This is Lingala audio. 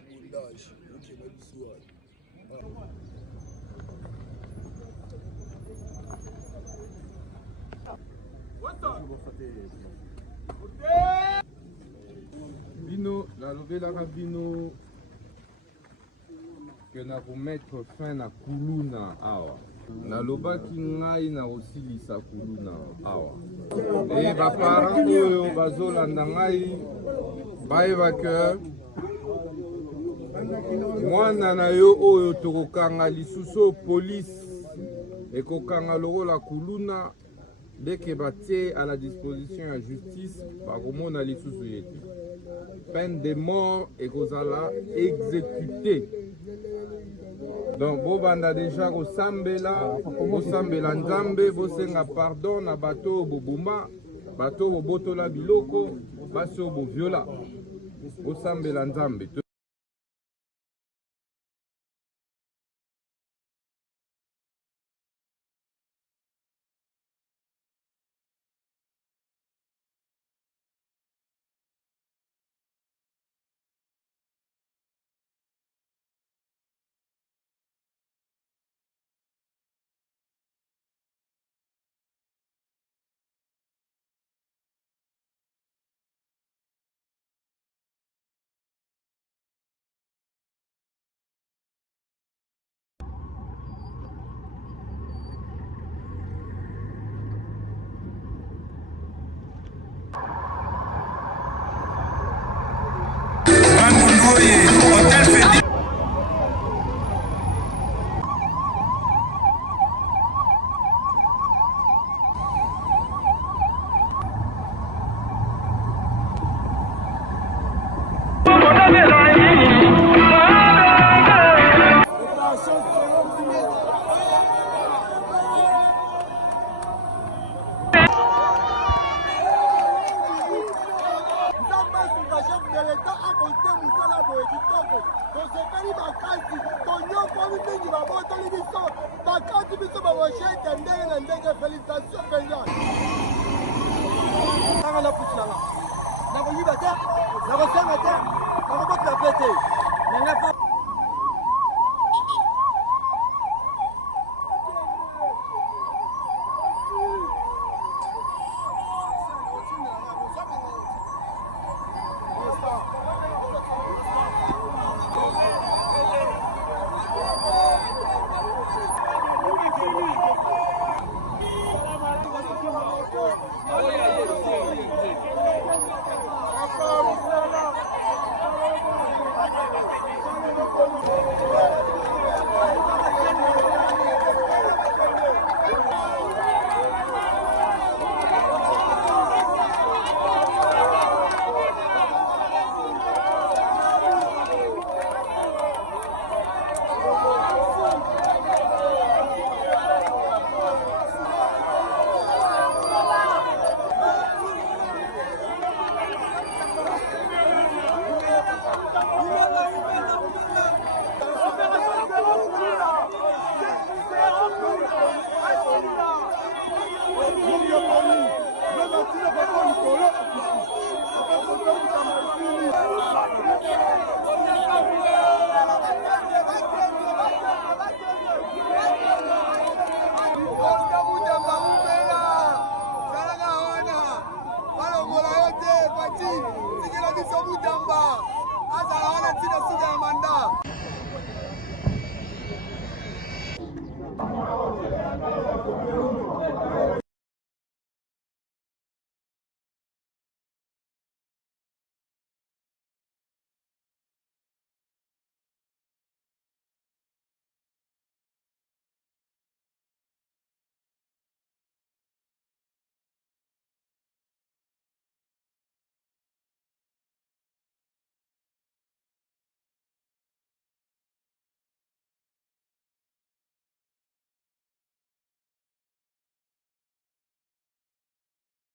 abondage. Ok, ma bisouade. Bino, la lobelaka bino que na remettre fin na kuluna awa. Nalobaki ngai na kosilisa kuluna awa. E baparent oyo bazolanda ngai bayeba ke mwana na yo oyo tokokanga lisusu police ekokanga lokola kuluna deke batie à la disposition ya justice bakomona lisusu yete peine de mort ekozala exécuté. Donc bobanda déjà kosambela nzambe bosenga pardon na bato bobuma bato bobotola biloko basi oyo boviola bosambela nzambe. Azala wana tina suga ya manda.